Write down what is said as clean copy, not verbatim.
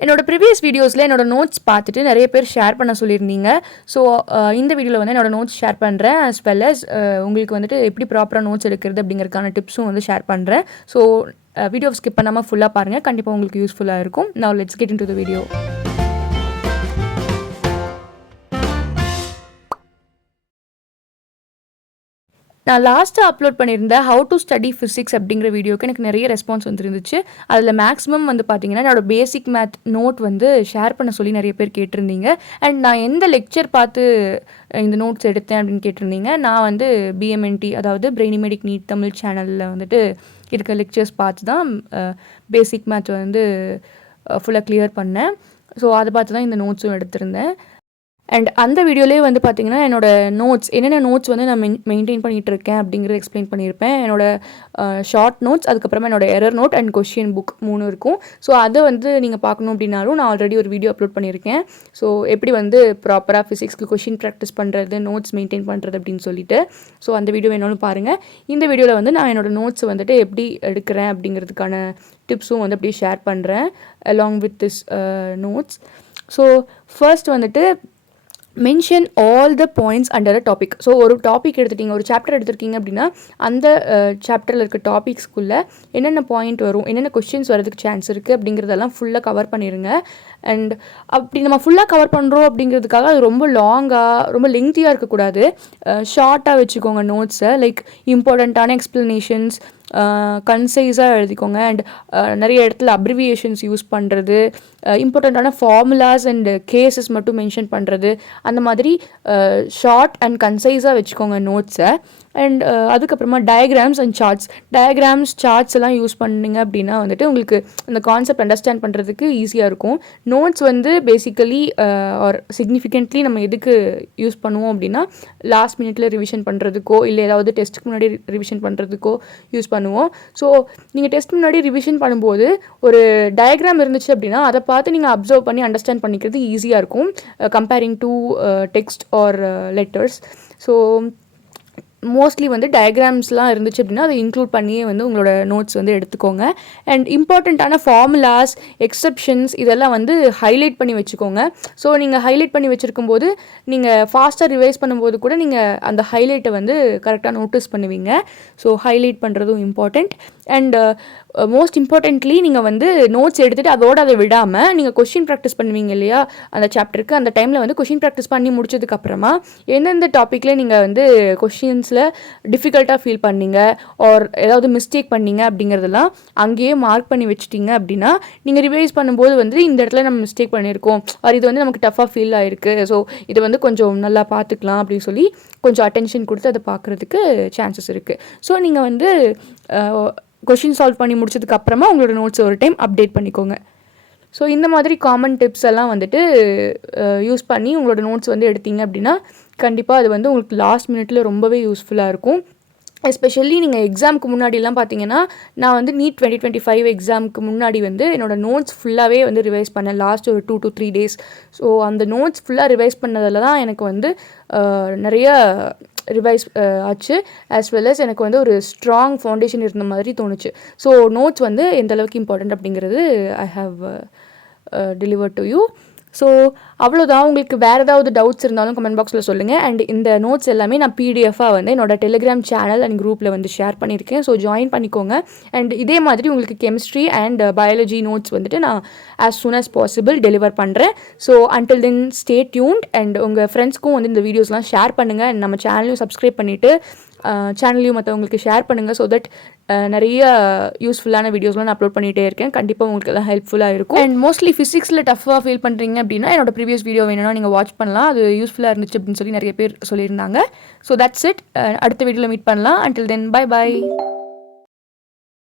என்னோட ப்ரீவியஸ் வீடியோஸில் என்னோட நோட்ஸ் பார்த்துட்டு நிறைய பேர் ஷேர் பண்ண சொல்லியிருந்தீங்க. ஸோ இந்த வீடியோவில் வந்து என்னோட நோட்ஸ் ஷேர் பண்ணுறேன். as well as உங்களுக்கு வந்துட்டு எப்படி ப்ராப்பராக நோட்ஸ் எடுக்கிறது அப்படிங்கிறதுக்கான டிப்ஸும் வந்து ஷேர் பண்ணுறேன். ஸோ வீடியோ ஸ்கிப் பண்ணாமல் ஃபுல்லாக பாருங்கள். கண்டிப்பாக உங்களுக்கு யூஸ்ஃபுல்லாக இருக்கும். now let's get into the video. நான் லாஸ்ட்டாக அப்லோட் பண்ணியிருந்தேன் ஹவு டு ஸ்டடி ஃபிசிக்ஸ் அப்படிங்கிற வீடியோக்கு எனக்கு நிறைய ரெஸ்பான்ஸ் வந்துருந்துச்சு. அதில் மேக்ஸிமம் வந்து பார்த்தீங்கன்னா என்னோட பேசிக் மேத் நோட் வந்து ஷேர் பண்ண சொல்லி நிறைய பேர் கேட்டிருந்தீங்க. அண்ட் நான் எந்த லெக்சர் பார்த்து இந்த நோட்ஸ் எடுத்தேன் அப்படின்னு கேட்டிருந்தீங்க. நான் வந்து BMNT, அதாவது பிரெய்னிமெடிக் நீட் தமிழ் சேனலில் வந்துட்டு இருக்க லெக்சர்ஸ் பார்த்து தான் பேசிக் மேத் வந்து ஃபுல்லாக கிளியர் பண்ணேன். ஸோ அதை பார்த்து தான் இந்த நோட்ஸும் எடுத்திருந்தேன். அண்ட் அந்த வீடியோலேயே வந்து பார்த்தீங்கன்னா என்னோட நோட்ஸ் என்னென்ன நோட்ஸ் வந்து நான் மெயின்டைன் பண்ணிகிட்டு இருக்கேன் அப்படிங்கிறத எக்ஸ்பிளைன் பண்ணியிருப்பேன். என்னோட ஷார்ட் நோட்ஸ், அதுக்கப்புறமா என்னோட error note and question book 3 இருக்கும். ஸோ அதை வந்து நீங்கள் பார்க்கணும் அப்படின்னாலும் நான் ஆல்ரெடி ஒரு வீடியோ அப்லோட் பண்ணியிருக்கேன். ஸோ எப்படி வந்து ப்ராப்பராக ஃபிசிக்ஸ்க்கு கொஷின் ப்ராக்டிஸ் பண்ணுறது, நோட்ஸ் மெயின்டைன் பண்ணுறது அப்படின்னு சொல்லிட்டு. ஸோ அந்த வீடியோ வேணும்னு பாருங்கள். இந்த வீடியோவில் வந்து நான் என்னோட நோட்ஸ் வந்துட்டு எப்படி எடுக்கிறேன் அப்படிங்கிறதுக்கான டிப்ஸும் வந்து அப்படியே ஷேர் பண்ணுறேன் along with this notes. So first வந்துட்டு mention all the points under a topic. So ஒரு டாபிக் எடுத்துட்டீங்க, ஒரு சாப்டர் எடுத்துருக்கீங்க அப்படின்னா அந்த சாப்டரில் இருக்க டாபிக்ஸ்குள்ளே என்னென்ன பாயிண்ட் வரும், என்னென்ன கொஸ்டின்ஸ் வரதுக்கு சான்ஸ் இருக்குது அப்படிங்கிறதெல்லாம் ஃபுல்லாக கவர் பண்ணிடுங்க. அண்ட் அப்படி நம்ம ஃபுல்லாக கவர் பண்ணுறோம் அப்படிங்கிறதுக்காக அது ரொம்ப லாங்காக, ரொம்ப லெங்க்தியாக இருக்கக்கூடாது. ஷார்ட்டாக வச்சுக்கோங்க நோட்ஸை. லைக் இம்பார்ட்டண்ட்டான எக்ஸ்ப்ளனேஷன்ஸ் கன்சைஸாக எழுதிக்கோங்க. அண்ட் நிறைய இடத்துல அப்ரிவியேஷன்ஸ் யூஸ் பண்ணுறது, இம்பார்ட்டண்ட்டான ஃபார்முலாஸ் அண்ட் கேசஸ் மட்டும் மென்ஷன் பண்ணுறது, அந்த மாதிரி ஷார்ட் அண்ட் கன்சைஸாக வச்சுக்கோங்க நோட்ஸை. அண்ட் அதுக்கப்புறமா டயக்ராம்ஸ் அண்ட் சார்ட்ஸ் எல்லாம் யூஸ் பண்ணிங்க அப்படின்னா வந்துட்டு உங்களுக்கு இந்த கான்செப்ட் அண்டர்ஸ்டாண்ட் பண்ணுறதுக்கு ஈஸியாக இருக்கும். நோட்ஸ் வந்து பேசிக்கலி ஆர் சிக்னிஃபிகண்ட்லி நம்ம எதுக்கு யூஸ் பண்ணுவோம் அப்படின்னா லாஸ்ட் மினிட்ல ரிவிஷன் பண்ணுறதுக்கோ இல்லை ஏதாவது டெஸ்ட்டுக்கு முன்னாடி ரிவிஷன் பண்ணுறதுக்கோ யூஸ் பண்ணுவோம். ஸோ நீங்கள் டெஸ்ட் முன்னாடி ரிவிஷன் பண்ணும்போது ஒரு டயக்ராம் இருந்துச்சு அப்படின்னா அதை பார்த்து நீங்கள் அப்சர்வ் பண்ணி அண்டர்ஸ்டாண்ட் பண்ணிக்கிறது ஈஸியாக இருக்கும் comparing to text or letters. So mostly வந்து டயக்ராம்ஸ்லாம் இருந்துச்சு அப்படின்னா அதை இன்க்ளூட் பண்ணியே வந்து உங்களோட நோட்ஸ் வந்து எடுத்துக்கோங்க. அண்ட் இம்பார்ட்டண்ட்டான ஃபார்முலாஸ், எக்ஸப்ஷன்ஸ் இதெல்லாம் வந்து ஹைலைட் பண்ணி வச்சுக்கோங்க. ஸோ நீங்கள் ஹைலைட் பண்ணி வச்சுருக்கும் போது நீங்கள் ஃபாஸ்ட்டாக ரிவைஸ் பண்ணும்போது கூட நீங்கள் அந்த ஹைலைட்டை வந்து கரெக்டாக நோட்டீஸ் பண்ணுவீங்க. ஸோ ஹைலைட் பண்ணுறதும் இம்பார்ட்டண்ட். அண்ட் மோஸ்ட் இம்பார்ட்டண்ட்லி நீங்கள் வந்து நோட்ஸ் எடுத்துகிட்டு அதோடு அதை விடாமல் நீங்கள் கொஷின் ப்ராக்டிஸ் பண்ணுவீங்க இல்லையா அந்த சாப்டருக்கு. அந்த டைமில் வந்து கொஷின் ப்ராக்டிஸ் பண்ணி முடிச்சதுக்கப்புறமா எந்தெந்த டாப்பிக்கில் நீங்கள் வந்து கொஷின்ஸில் டிஃபிகல்ட்டாக ஃபீல் பண்ணீங்க ஆர் ஏதாவது மிஸ்டேக் பண்ணீங்க அப்படிங்கிறதெல்லாம் அங்கேயே மார்க் பண்ணி வச்சுட்டீங்க அப்படின்னா நீங்கள் ரிவைஸ் பண்ணும்போது வந்து இந்த இடத்துல நம்ம மிஸ்டேக் பண்ணியிருக்கோம், அது இது வந்து நமக்கு டஃப்பாக ஃபீல் ஆகிருக்கு, ஸோ இது வந்து கொஞ்சம் நல்லா பார்த்துக்கலாம் அப்படின்னு சொல்லி கொஞ்சம் அட்டென்ஷன் கொடுத்து அதை பார்க்குறதுக்கு சான்சஸ் இருக்குது. ஸோ நீங்கள் வந்து கொஷின் சால்வ் பண்ணி முடிச்சதுக்கு அப்புறமா உங்களோட நோட்ஸ் ஒரு டைம் அப்டேட் பண்ணிக்கோங்க. ஸோ இந்த மாதிரி காமன் டிப்ஸ் எல்லாம் வந்துட்டு யூஸ் பண்ணி உங்களோட நோட்ஸ் வந்து எடுத்தீங்க அப்படின்னா கண்டிப்பாக அது வந்து உங்களுக்கு லாஸ்ட் மினிட்ல ரொம்பவே யூஸ்ஃபுல்லாக இருக்கும். எஸ்பெஷலி நீங்கள் எக்ஸாமுக்கு முன்னாடிலாம் பார்த்தீங்கன்னா நான் வந்து நீட் 2025 எக்ஸாமுக்கு முன்னாடி வந்து என்னோடய நோட்ஸ் ஃபுல்லாகவே வந்து ரிவைஸ் பண்ணேன் லாஸ்ட் ஒரு 2 to 3 days. ஸோ அந்த நோட்ஸ் ஃபுல்லாக ரிவைஸ் பண்ணதில் தான் எனக்கு வந்து நிறைய ரிவைஸ் ஆச்சு. ஆஸ் வெல் அஸ் எனக்கு வந்து ஒரு ஸ்ட்ராங் ஃபவுண்டேஷன் இருந்த மாதிரி தோணுச்சு. ஸோ நோட்ஸ் வந்து எந்த அளவுக்கு இம்பார்ட்டண்ட் அப்படிங்கிறது I have delivered to you. So அவ்வளோதான். உங்களுக்கு வேறு ஏதாவது டவுட்ஸ் இருந்தாலும் கமெண்ட் பாக்ஸில் சொல்லுங்கள். அண்ட் இந்த நோட்ஸ் எல்லாமே நான் பிடிஎஃபாக வந்து என்னோட டெலிகிராம் சேனல் அண்ட் குரூப்பில் வந்து ஷேர் பண்ணியிருக்கேன். ஸோ ஜாயின் பண்ணிக்கோங்க. அண்ட் இதே மாதிரி உங்களுக்கு கெமிஸ்ட்ரி அண்ட் பயாலஜி நோட்ஸ் வந்துட்டு நான் as soon as possible deliver பண்ணுறேன். So until then stay tuned. And உங்கள் ஃப்ரெண்ட்ஸ்க்கும் வந்து இந்த வீடியோஸ்லாம் ஷேர் பண்ணுங்கள். அண்ட் நம்ம சேனலையும் சப்ஸ்கிரைப் பண்ணிவிட்டு சேனல்லையும் மற்றவங்களுக்கு ஷேர் பண்ணுங்கள். ஸோ தட் நிறைய யூஸ்ஃபுல்லான வீடியோஸ்லாம் நான் அப்லோட் பண்ணிகிட்டே இருக்கேன். கண்டிப்பாக உங்களுக்கு எல்லாம் ஹெல்ப்ஃபுல்லாக இருக்கும். அண்ட் மோஸ்ட்லி ஃபிசிக்ஸில் டஃப்பாக ஃபீல் பண்ணுறீங்க அப்படின்னா என்னோட ப்ரீவியஸ் வீடியோ வேணும்னா நீங்கள் வாட்ச் பண்ணலாம். அது யூஸ்ஃபுல்லாக இருந்துச்சு அப்படின்னு சொல்லி நிறைய பேர் சொல்லியிருந்தாங்க. So that's it. அடுத்த வீடியோவில் மீட் பண்ணலாம். until then bye bye.